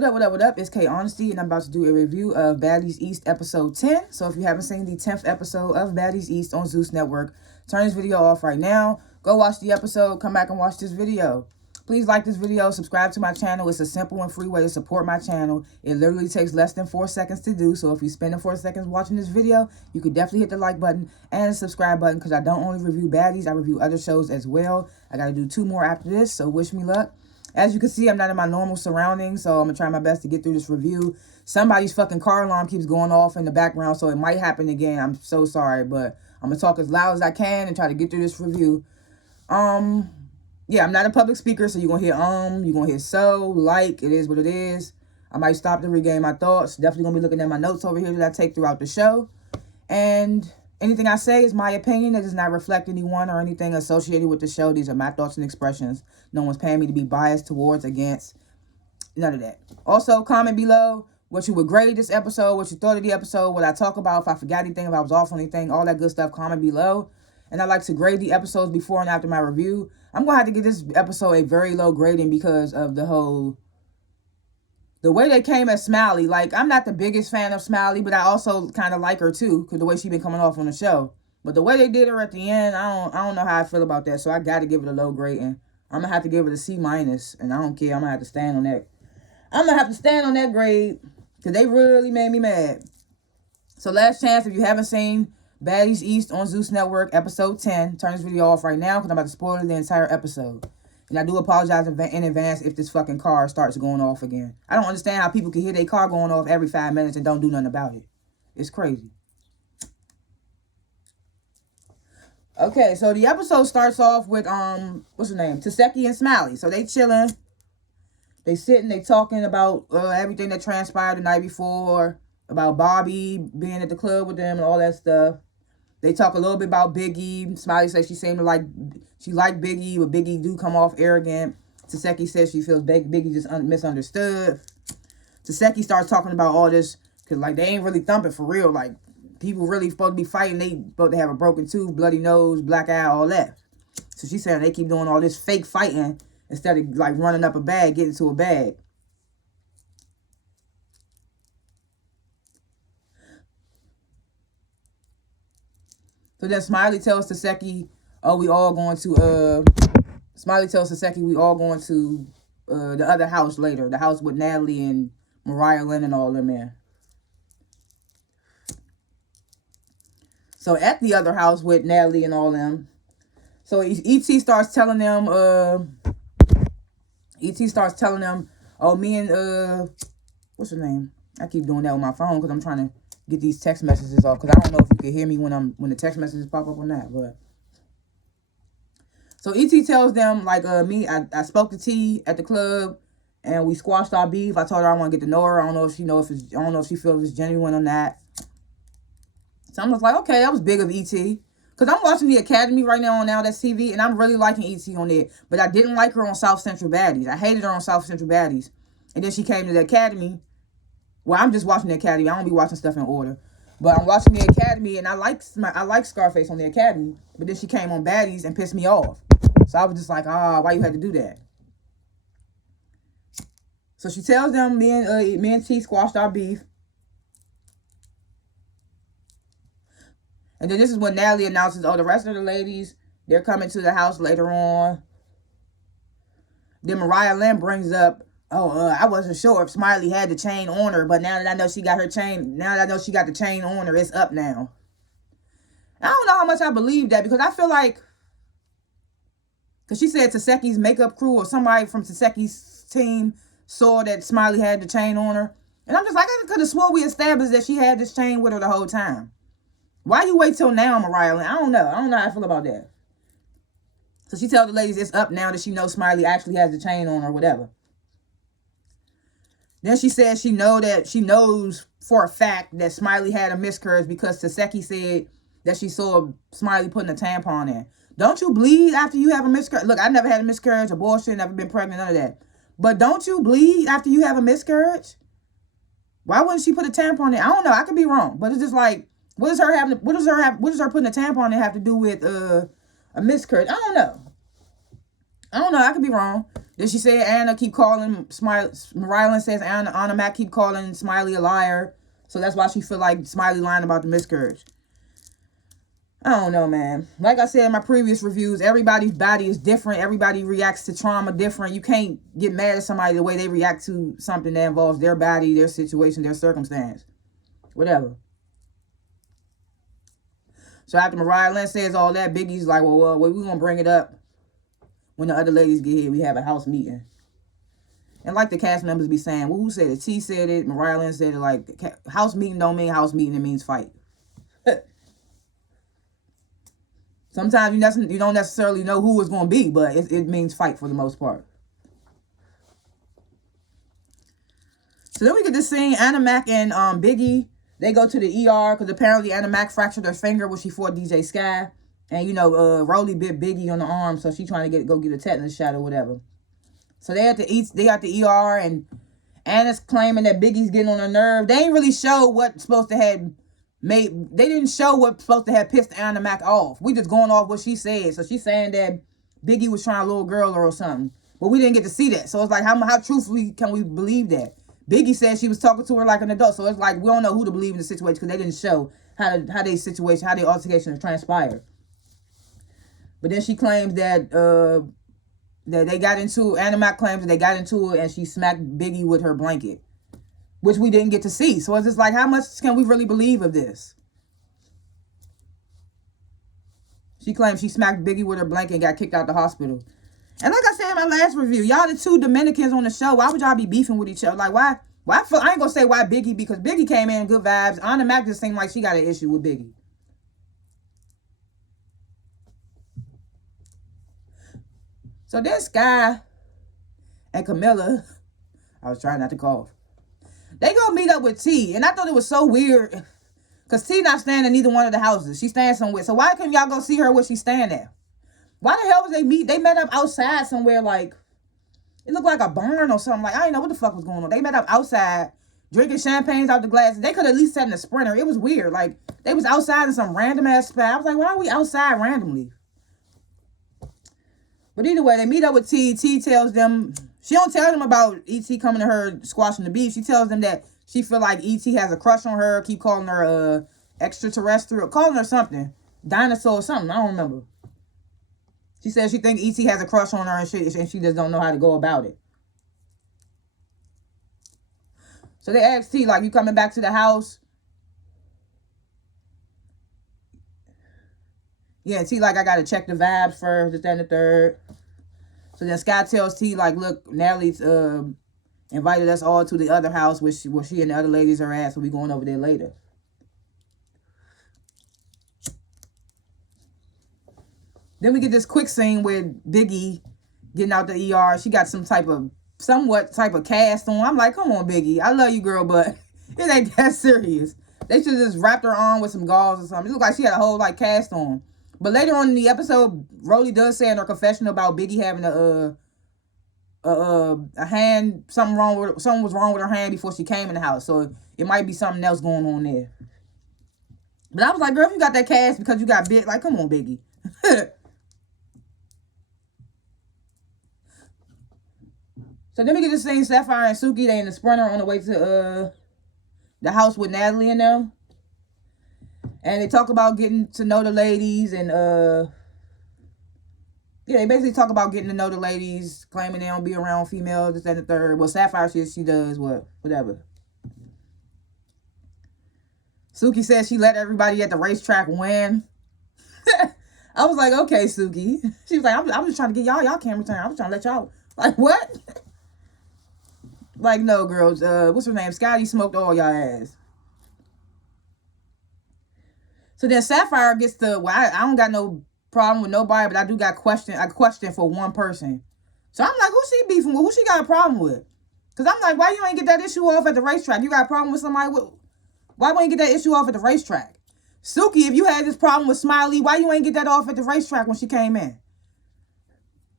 What up? It's K.Honesty, and I'm about to do a review of Baddies East episode 10. So if you haven't seen the 10th episode of Baddies East on Zeus Network, turn this video off right now. Go watch the episode, come back and watch this video. Please like this video, subscribe to my channel. It's a simple and free way to support my channel. It literally takes less than 4 seconds to do. So if you're spending 4 seconds watching this video, you could definitely hit the like button and the subscribe button, because I don't only review Baddies, I review other shows as well. I got to do 2 more after this, so wish me luck. As you can see, I'm not in my normal surroundings, so I'm going to try my best to get through this review. Somebody's fucking car alarm keeps going off in the background, so it might happen again. I'm so sorry, but I'm going to talk as loud as I can and try to get through this review. Yeah, I'm not a public speaker, so you're going to hear you're going to hear so, like, it is what it is. I might stop to regain my thoughts. Definitely going to be looking at my notes over here that I take throughout the show. And anything I say is my opinion. It does not reflect anyone or anything associated with the show. These are my thoughts and expressions. No one's paying me to be biased towards, against, none of that. Also, comment below what you would grade this episode, what you thought of the episode, what I talk about, if I forgot anything, if I was off on anything, all that good stuff, comment below. And I like to grade the episodes before and after my review. I'm going to have to give this episode a very low grading because of the way they came at Smiley. Like, I'm not the biggest fan of Smiley, but I also kind of like her too, because the way she been coming off on the show. But the way they did her at the end, I don't know how I feel about that. So I got to give it a low grading. I'm going to have to give it a C-, and I don't care. I'm going to have to stand on that. I'm going to have to stand on that grade, because they really made me mad. So last chance, if you haven't seen Baddies East on Zeus Network, episode 10, turn this video off right now, because I'm about to spoil the entire episode. And I do apologize in advance if this fucking car starts going off again. I don't understand how people can hear their car going off every 5 minutes and don't do nothing about it. It's crazy. Okay, so the episode starts off with, what's her name? Taseki and Smiley. So they chilling. They sitting, they talking about everything that transpired the night before, about Bobby being at the club with them and all that stuff. They talk a little bit about Biggie. Smiley says she seemed to she liked Biggie, but Biggie do come off arrogant. Taseki says she feels Biggie just misunderstood. Taseki starts talking about all this, because, like, they ain't really thumping for real. Like, people really supposed to be fighting. They supposed to have a broken tooth, bloody nose, black eye, all that. So she said they keep doing all this fake fighting instead of, like, running up a bag, getting to a bag. So then Smiley tells Taseki, Smiley tells Taseki we all going to the other house later. The house with Natalie and Mariah Lynn and all them there. So at the other house with Natalie and all them. So E.T. starts telling them, oh, me and, what's her name? I keep doing that with my phone because I'm trying to get these text messages off, because I don't know if you can hear me when the text messages pop up or not. But so E.T. tells them, like, I spoke to T at the club and we squashed our beef. I told her I want to get to know her. I don't know if she feels it's genuine or not. So I'm just like, okay, that was big of E.T. Because I'm watching The Academy right now on Now That's TV, and I'm really liking E.T. on there. But I didn't like her on South Central Baddies. I hated her on South Central Baddies. And then she came to The Academy. Well, I'm just watching The Academy. I don't be watching stuff in order. But I'm watching The Academy, and I like Scarface on The Academy. But then she came on Baddies and pissed me off. So I was just like, why you had to do that? So she tells them me and T squashed our beef. And then this is when Natalie announces, the rest of the ladies, they're coming to the house later on. Then Mariah Lynn brings up, I wasn't sure if Smiley had the chain on her, but now that I know she got the chain on her, it's up now. I don't know how much I believe that, because I feel like, because she said Taseki's makeup crew or somebody from Taseki's team saw that Smiley had the chain on her. And I'm just like, I could have swore we established that she had this chain with her the whole time. Why you wait till now, Mariah Lynn? I don't know how I feel about that. So she tells the ladies it's up now that she knows Smiley actually has the chain on or whatever. Then she says she knows for a fact that Smiley had a miscarriage because Taseki said that she saw Smiley putting a tampon in. Don't you bleed after you have a miscarriage? Look, I never had a miscarriage, abortion, never been pregnant, none of that. But don't you bleed after you have a miscarriage? Why wouldn't she put a tampon in? I don't know. I could be wrong, but it's just like, what does her putting a tampon in have to do with a miscarriage? I don't know. I don't know. I could be wrong. Did she say Anna keep calling Smiley? Rylan says Anna Mac keep calling Smiley a liar. So that's why she feel like Smiley lying about the miscarriage. I don't know, man. Like I said in my previous reviews, everybody's body is different. Everybody reacts to trauma different. You can't get mad at somebody the way they react to something that involves their body, their situation, their circumstance. Whatever. So after Mariah Lynn says all that, Biggie's like, well, we're going to bring it up when the other ladies get here. We have a house meeting. And like the cast members be saying, well, who said it? T said it. Mariah Lynn said it. Like, house meeting don't mean house meeting. It means fight. Sometimes you don't necessarily know who it's going to be, but it means fight for the most part. So then we get this scene, Anna Mac and Biggie. They go to the ER because apparently Anna Mac fractured her finger when she fought DJ Sky. And, Rolly bit Biggie on the arm, so she's trying to go get a tetanus shot or whatever. So they at the ER, and Anna's claiming that Biggie's getting on her nerve. They ain't really show what's supposed to have they didn't show what's supposed to have pissed Anna Mac off. We just going off what she said. So she's saying that Biggie was trying to little girl or something. But we didn't get to see that. So it's like, how truthfully can we believe that? Biggie said she was talking to her like an adult. So it's like, we don't know who to believe in the situation because they didn't show how their altercation transpired. But then she claims that they got into, Anna Mac claims that they got into it and she smacked Biggie with her blanket, which we didn't get to see. So it's just like, how much can we really believe of this? She claims she smacked Biggie with her blanket and got kicked out the hospital. And like I said in my last review, y'all the two Dominicans on the show. Why would y'all be beefing with each other? Like, why? I ain't going to say why Biggie, because Biggie came in good vibes. Anna Mac just seemed like she got an issue with Biggie. So then Sky and Camilla, I was trying not to cough, they go meet up with T. And I thought it was so weird because T not staying in neither one of the houses. She's staying somewhere. So why couldn't y'all go see her where she's staying at? Why the hell was they meet? They met up outside somewhere, like, it looked like a barn or something. Like, I didn't know what the fuck was going on. They met up outside, drinking champagnes out the glasses. They could at least sat in a Sprinter. It was weird. Like, they was outside in some random ass spot. I was like, why are we outside randomly? But either way, they meet up with T. T tells them, she don't tell them about E.T. coming to her squashing the beef. She tells them that she feel like E.T. has a crush on her, keep calling her extraterrestrial, calling her something, dinosaur or something. I don't remember. She says she think E.T. has a crush on her and she just don't know how to go about it. So they asked T, like, you coming back to the house? Yeah, T like, I got to check the vibes first, this, that, and the third. So then Sky tells T, like, look, Natalie's invited us all to the other house where she and the other ladies are at, so we going over there later. Then we get this quick scene with Biggie getting out the ER. She got somewhat type of cast on. I'm like, come on, Biggie. I love you, girl, but it ain't that serious. They should have just wrapped her arm with some gauze or something. It looked like she had a whole, like, cast on. But later on in the episode, Rolly does say in her confession about Biggie having a hand, something was wrong with her hand before she came in the house. So it might be something else going on there. But I was like, girl, if you got that cast because you got big, like, come on, Biggie. So then we get this thing, Sapphire and Suki, they in the Sprinter on the way to the house with Natalie and them. And they talk about getting to know the ladies and they basically talk about getting to know the ladies, claiming they don't be around females, this, that, and the third. Well, Sapphire she does whatever. Suki says she let everybody at the racetrack win. I was like, okay, Suki. She was like, I'm just trying to get y'all camera time. I was trying to let y'all, like, what? Like, no, girls. What's her name? Scotty smoked all y'all ass. So then Sapphire gets I don't got no problem with nobody, but I do got a question for one person. So I'm like, who she beefing with? Who she got a problem with? Because I'm like, why you ain't get that issue off at the racetrack? You got a problem with somebody why won't you get that issue off at the racetrack? Suki, if you had this problem with Smiley, why you ain't get that off at the racetrack when she came in?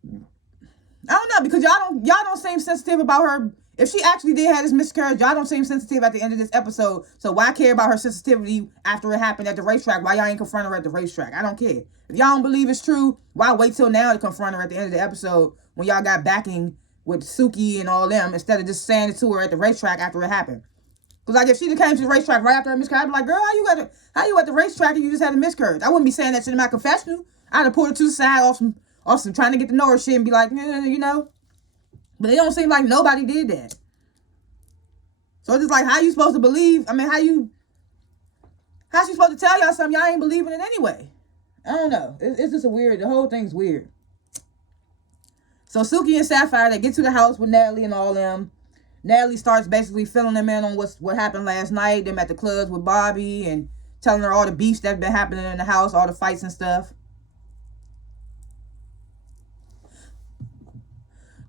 I don't know, because y'all don't seem sensitive about her. If she actually did have this miscarriage, y'all don't seem sensitive at the end of this episode. So why care about her sensitivity after it happened at the racetrack? Why y'all ain't confront her at the racetrack? I don't care. If y'all don't believe it's true, why wait till now to confront her at the end of the episode when y'all got backing with Suki and all them, instead of just saying it to her at the racetrack after it happened. Because, like, if she came to the racetrack right after her miscarriage, I'd be like, girl, how you at the racetrack and you just had a miscarriage? I wouldn't be saying that shit in my confessional. I'd have pulled her to the side off some trying to get to know her shit and be like, you know. But it don't seem like nobody did that. So it's just like, how you supposed to believe? I mean, how's she supposed to tell y'all something y'all ain't believing it anyway? I don't know. It's just the whole thing's weird. So Suki and Sapphire, they get to the house with Natalie and all them. Natalie starts basically filling them in on what happened last night. Them at the clubs with Bobby and telling her all the beefs that's been happening in the house, all the fights and stuff.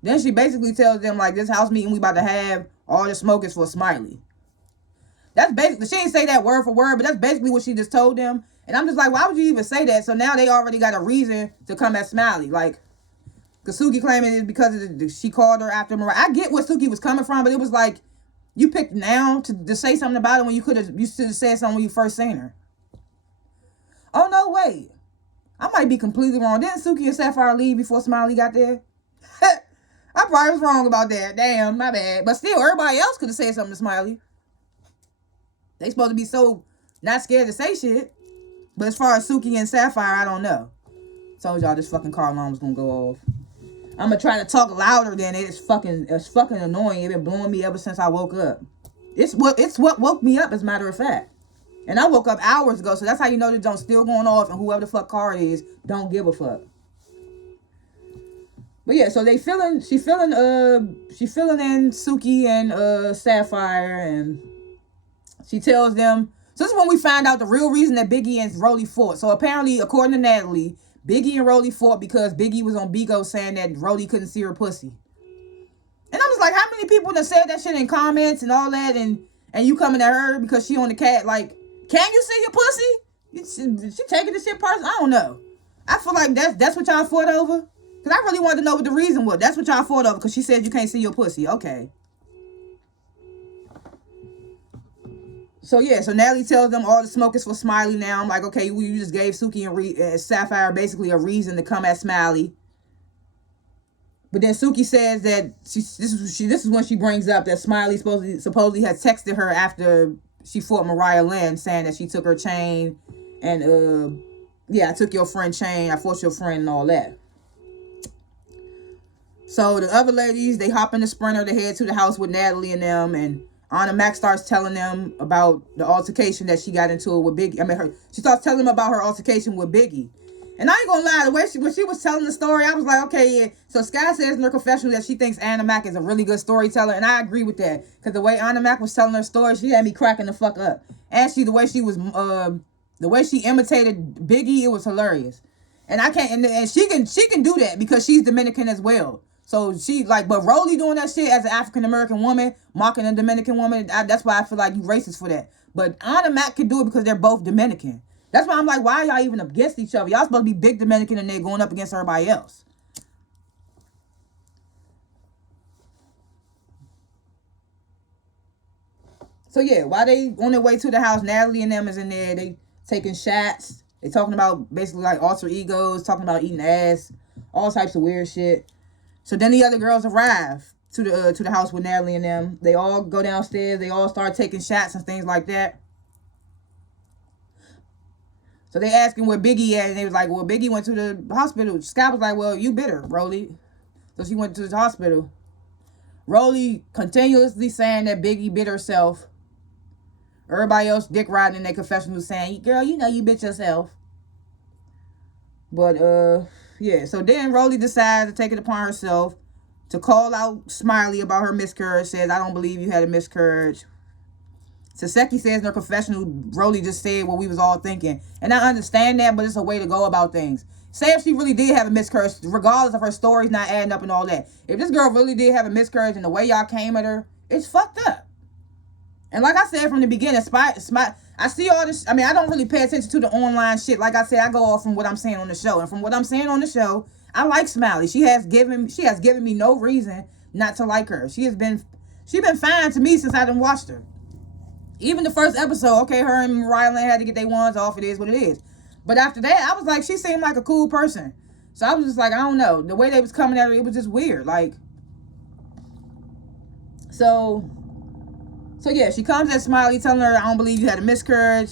Then she basically tells them, like, this house meeting we about to have, all the smoke is for Smiley. That's basically, she didn't say that word for word, but that's basically what she just told them. And I'm just like, why would you even say that? So now they already got a reason to come at Smiley. Like, because Suki claiming it's because she called her after Mariah. I get where Suki was coming from, but it was like, you picked now to say something about it when you should have said something when you first seen her. Oh, no, wait. I might be completely wrong. Didn't Suki and Sapphire leave before Smiley got there? I probably was wrong about that. Damn, my bad. But still, everybody else could have said something to Smiley. They supposed to be so not scared to say shit. But as far as Suki and Sapphire, I don't know. Told y'all this fucking car alarm was gonna go off. I'm gonna try to talk louder than it. It's fucking annoying. It's been blowing me ever since I woke up. It's what woke me up, as a matter of fact. And I woke up hours ago, so that's how you know the joint's still going off, and whoever the fuck car it is don't give a fuck. But yeah, so she filling in Suki and Sapphire, and she tells them. So this is when we find out the real reason that Biggie and Rolly fought. So apparently, according to Natalie, Biggie and Rolly fought because Biggie was on Bigo saying that Rolly couldn't see her pussy. And I'm just like, how many people that said that shit in comments and all that, and you coming at her because she on the cat, like, can you see your pussy? She taking this shit personal? I don't know. I feel like that's what y'all fought over. Because I really wanted to know what the reason was. That's what y'all fought over, because she said you can't see your pussy. Okay. So, yeah. So, Natalie tells them all the smoke is for Smiley now. I'm like, okay, you just gave Suki and Sapphire basically a reason to come at Smiley. But then Suki says that this is when she brings up that Smiley supposedly had texted her after she fought Mariah Lynn, saying that she took her chain and, yeah, I took your friend chain, I fought your friend and all that. So the other ladies, they hop in the Sprinter, they head to the house with Natalie and them, and Anna Mac starts telling them about the altercation that she got into with Biggie. She starts telling them about her altercation with Biggie. And I ain't gonna lie, the way when she was telling the story, I was like, okay, yeah. So Sky says in her confessional that she thinks Anna Mac is a really good storyteller, and I agree with that. Because the way Anna Mac was telling her story, she had me cracking the fuck up. And the way she imitated Biggie, it was hilarious. And I can't, and she can do that because she's Dominican as well. So but Rolly doing that shit as an African-American woman, mocking a Dominican woman, that's why I feel like you racist for that. But Anna Mac can do it because they're both Dominican. That's why I'm like, why are y'all even against each other? Y'all supposed to be big Dominican and they're going up against everybody else. So yeah, while they on their way to the house, Natalie and them is in there, they taking shots. They talking about basically like alter egos, talking about eating ass, all types of weird shit. So then the other girls arrive to the house with Natalie and them. They all go downstairs. They all start taking shots and things like that. So they asking where Biggie at, and they was like, well, Biggie went to the hospital. Scott was like, well, you bitter, Rolly. So she went to the hospital. Rolly continuously saying that Biggie bit herself. Everybody else dick riding in their confessional saying, girl, you know you bit yourself. But, yeah. So then Rolly decides to take it upon herself to call out Smiley about her miscarriage. Says, I don't believe you had a miscarriage. Saseki says in her confessional, Rolly just said what we was all thinking. And I understand that, but it's a way to go about things. Say if she really did have a miscarriage, regardless of her stories not adding up and all that. If this girl really did have a miscarriage and the way y'all came at her, it's fucked up. And like I said from the beginning, I see all this. I mean, I don't really pay attention to the online shit. Like I said, I go off from what I'm saying on the show. And from what I'm saying on the show, I like Smiley. She has given me no reason not to like her. She's been fine to me since I done watched her. Even the first episode, okay, her and Mariah Lynn had to get their wands off. It is what it is. But after that, I was like, she seemed like a cool person. So I was just like, I don't know. The way they was coming at her, it was just weird. Like, so yeah, she comes at Smiley telling her, I don't believe you had a miscarriage.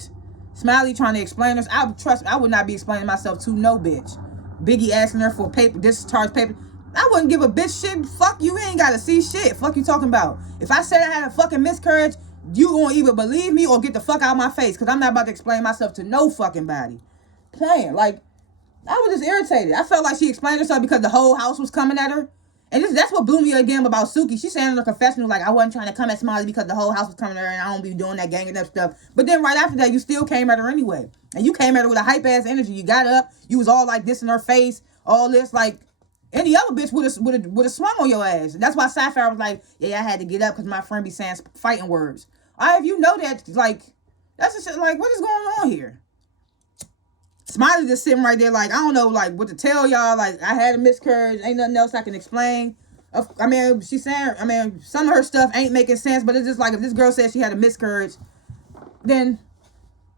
Smiley trying to explain this. I would not be explaining myself to no bitch. Biggie asking her for paper, discharge paper. I wouldn't give a bitch shit. Fuck you, ain't gotta see shit. Fuck you talking about. If I said I had a fucking miscarriage, you gonna either believe me or get the fuck out of my face. Cause I'm not about to explain myself to no fucking body. Playing. Like, I was just irritated. I felt like she explained herself because the whole house was coming at her. And that's what blew me again about Suki. She's saying in her confessional, like, I wasn't trying to come at Smiley because the whole house was coming at her and I don't be doing that ganging up stuff. But then right after that, you still came at her anyway. And you came at her with a hype-ass energy. You got up. You was all like this in her face. All this, like, any other bitch would have swung on your ass. And that's why Sapphire was like, yeah, I had to get up because my friend be saying fighting words. All right, if you know that, like, that's just like, what is going on here? Smiley just sitting right there like, I don't know, like, what to tell y'all. Like, I had a miscarriage. Ain't nothing else I can explain. I mean, she's saying, some of her stuff ain't making sense, but it's just like, if this girl says she had a miscarriage, then,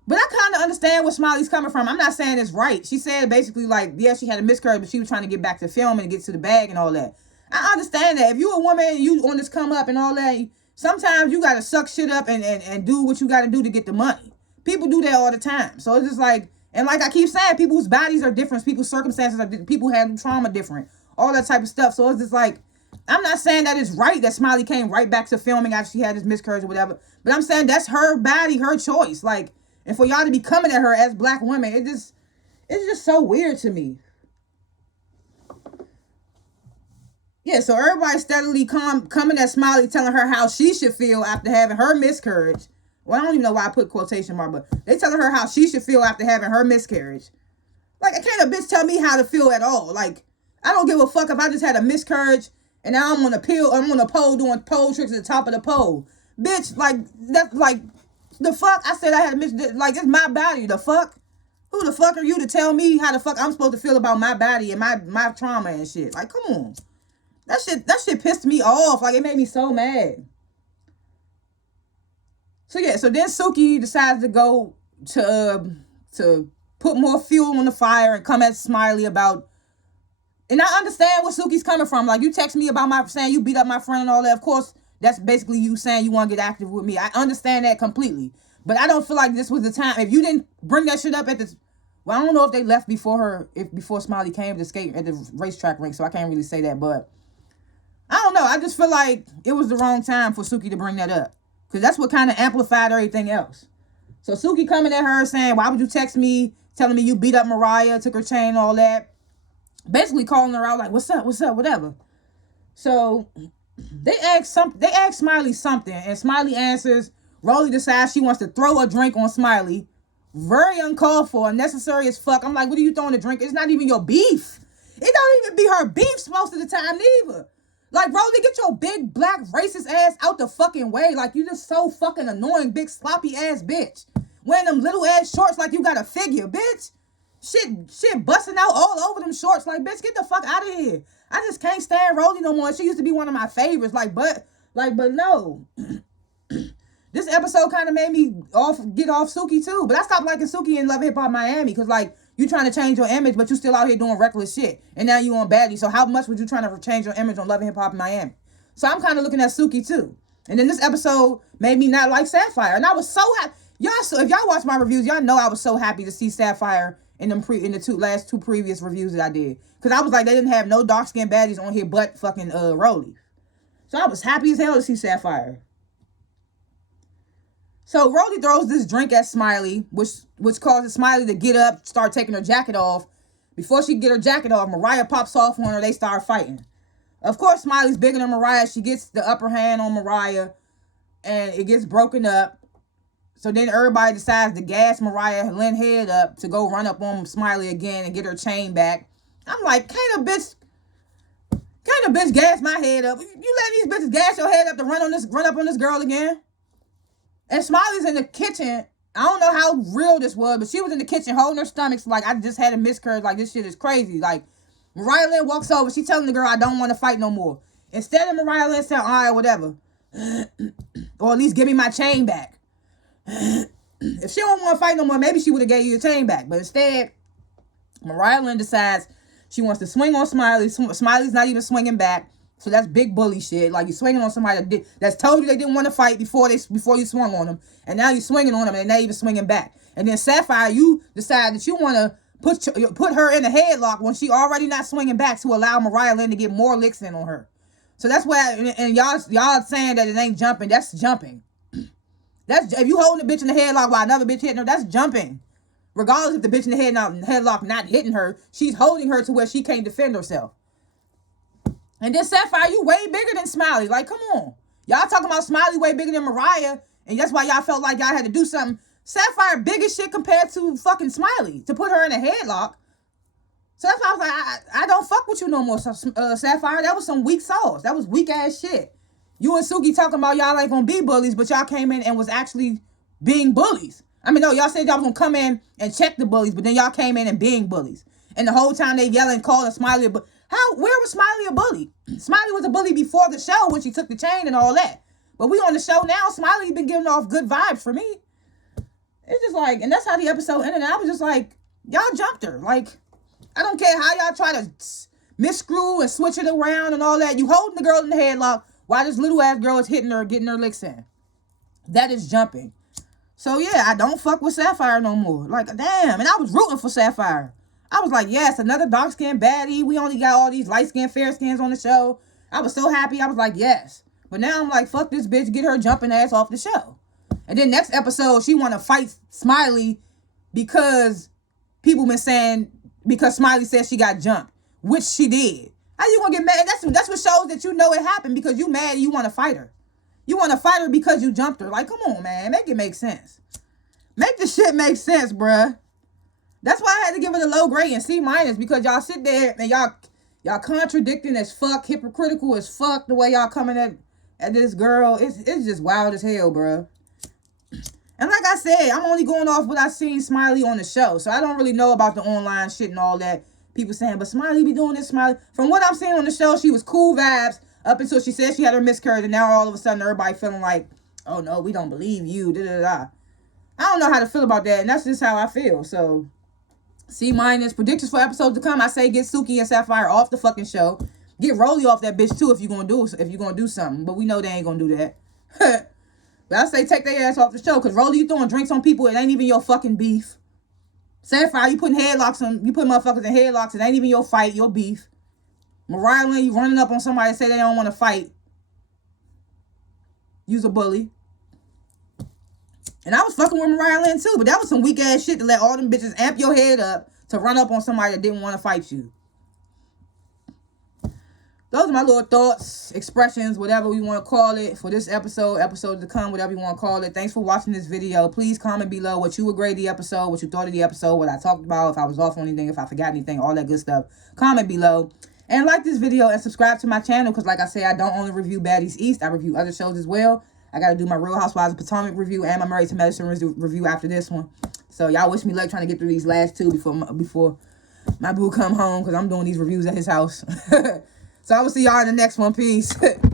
but I kind of understand where Smiley's coming from. I'm not saying it's right. She said basically like, yeah, she had a miscarriage, but she was trying to get back to filming and get to the bag and all that. I understand that. If you a woman and you on this come up and all that, sometimes you got to suck shit up and do what you got to do to get the money. People do that all the time. So it's just like, and like I keep saying, people's bodies are different. People's circumstances are different. People have trauma different. All that type of stuff. So it's just like, I'm not saying that it's right that Smiley came right back to filming after she had his miscarriage or whatever. But I'm saying that's her body, her choice. Like, and for y'all to be coming at her as black women, it's just so weird to me. Yeah, so everybody steadily coming at Smiley, telling her how she should feel after having her miscarriage. Well, I don't even know why I put quotation mark, but they telling her how she should feel after having her miscarriage. Like, can't a bitch tell me how to feel at all? Like, I don't give a fuck if I just had a miscarriage and now I'm on a pole doing pole tricks at the top of the pole. Bitch, like, that's like, the fuck? I said I had a miscarriage. Like, it's my body. The fuck? Who the fuck are you to tell me how the fuck I'm supposed to feel about my body and my trauma and shit? Like, come on. That shit pissed me off. Like, it made me so mad. So yeah, so then Suki decides to go to put more fuel on the fire and come at Smiley about. And I understand where Suki's coming from. Like, you text me about saying you beat up my friend and all that. Of course, that's basically you saying you want to get active with me. I understand that completely. But I don't feel like this was the time. If you didn't bring that shit up at this, well, I don't know if they left before Smiley came to skate at the racetrack rink, so I can't really say that. But I don't know. I just feel like it was the wrong time for Suki to bring that up. Because that's what kind of amplified everything else. So Suki coming at her saying, why would you text me, telling me you beat up Mariah, took her chain, all that. Basically calling her out like, what's up, whatever. So they ask Smiley something, and Smiley answers. Rolly decides she wants to throw a drink on Smiley. Very uncalled for, unnecessary as fuck. I'm like, what are you throwing a drink? It's not even your beef. It don't even be her beef most of the time neither. Like, Rolly, get your big, black, racist ass out the fucking way. Like, you just so fucking annoying, big, sloppy ass bitch. Wearing them little ass shorts like you got a figure, bitch. Shit busting out all over them shorts. Like, bitch, get the fuck out of here. I just can't stand Rolly no more. She used to be one of my favorites. But no. This episode kind of made me get off Suki too. But I stopped liking Suki in Love Hip Hop Miami. Because, like, you trying to change your image, but you still out here doing reckless shit. And now you on Baddies. So how much would you trying to change your image on Love Hip Hop Miami? So I'm kind of looking at Suki too. And then this episode made me not like Sapphire. And I was so happy. If y'all watch my reviews, y'all know I was so happy to see Sapphire in the last two previous reviews that I did. Because I was like, they didn't have no dark-skinned baddies on here but fucking Rolly. So I was happy as hell to see Sapphire. So Rolly throws this drink at Smiley, which causes Smiley to get up, start taking her jacket off. Before she can get her jacket off, Mariah pops off on her. They start fighting. Of course, Smiley's bigger than Mariah. She gets the upper hand on Mariah, and it gets broken up. So then everybody decides to gas Mariah Lynn head up to go run up on Smiley again and get her chain back. I'm like, can't a bitch gas my head up? You let these bitches gas your head up to run up on this girl again? And Smiley's in the kitchen. I don't know how real this was, but she was in the kitchen holding her stomach like, I just had a miscarriage. Like, this shit is crazy. Like, Mariah Lynn walks over. She telling the girl, I don't want to fight no more. Instead of Mariah Lynn saying, all right, whatever. Or at least give me my chain back. If she don't want to fight no more, maybe she would have gave you your chain back. But instead, Mariah Lynn decides She wants to swing on Smiley. Smiley's not even swinging back. So that's big bully shit. Like, you swinging on somebody that's told you they didn't want to fight before you swung on them. And now you're swinging on them and they're not even swinging back. And then Sapphire, you decide that you want to put her in a headlock when she already not swinging back to allow Mariah Lynn to get more licks in on her. So that's why, and y'all saying that it ain't jumping. That's jumping. That's, if you holding a bitch in the headlock while another bitch hitting her, that's jumping. Regardless if the bitch in the headlock not hitting her, she's holding her to where she can't defend herself. And then Sapphire, you way bigger than Smiley. Like, come on. Y'all talking about Smiley way bigger than Mariah, and that's why y'all felt like y'all had to do something. Sapphire big as shit compared to fucking Smiley to put her in a headlock. So that's why I was like, I don't fuck with you no more, Sapphire. That was some weak sauce. That was weak ass shit. You and Suki talking about y'all ain't gonna be bullies, but y'all came in and was actually being bullies. I mean, no, y'all said y'all was gonna come in and check the bullies, but then y'all came in and being bullies. And the whole time they yelling, calling Smiley a bully. Where was Smiley a bully? Smiley was a bully before the show when she took the chain and all that. But we on the show now, Smiley been giving off good vibes for me. It's just like, and that's how the episode ended. And I was just like, y'all jumped her. Like, I don't care how y'all try to misscrew and switch it around and all that. You holding the girl in the headlock while this little ass girl is hitting her, getting her licks in. That is jumping. So yeah, I don't fuck with Sapphire no more. Like, damn. And I was rooting for Sapphire. I was like, yes, another dark-skinned baddie. We only got all these light-skinned, fair-skins on the show. I was so happy. I was like, yes. But now I'm like, fuck this bitch. Get her jumping ass off the show. And then next episode, she want to fight Smiley because people been saying, because Smiley said she got jumped, which she did. How you gonna get mad? That's what shows that you know it happened because you mad and you want to fight her. You want to fight her because you jumped her. Like, come on, man. Make it make sense. Make the shit make sense, bruh. That's why I had to give it a low grade and C- because y'all sit there and y'all contradicting as fuck, hypocritical as fuck the way y'all coming at this girl. It's just wild as hell, bruh. And like I said, I'm only going off what I seen Smiley on the show. So I don't really know about the online shit and all that. People saying, but Smiley be doing this, Smiley. From what I'm seeing on the show, she was cool vibes up until she said she had her miscarriage. And now all of a sudden everybody feeling like, oh no, we don't believe you. Da, da, da. I don't know how to feel about that. And that's just how I feel. So C-, predictions for episodes to come. I say get Suki and Sapphire off the fucking show. Get Rolly off that bitch too if you're gonna do something. But we know they ain't gonna do that. But I say take their ass off the show because Rolly, you throwing drinks on people. It ain't even your fucking beef. Sapphire, you putting headlocks on. You put motherfuckers in headlocks. It ain't even your fight. Your beef. Mariah Lynn, you running up on somebody and say they don't want to fight. You's a bully. And I was fucking with Mariah Lynn too, but that was some weak ass shit to let all them bitches amp your head up to run up on somebody that didn't want to fight you. Those are my little thoughts, expressions, whatever we want to call it for this episode to come, whatever you want to call it. Thanks for watching this video. Please comment below what you would grade the episode, what you thought of the episode, what I talked about, if I was off on anything, if I forgot anything, all that good stuff. Comment below. And like this video and subscribe to my channel because like I say, I don't only review Baddies East. I review other shows as well. I got to do my Real Housewives of Potomac review and my Married to Medicine review after this one. So y'all wish me luck trying to get through these last two before my boo come home because I'm doing these reviews at his house. So I will see y'all in the next one. Peace.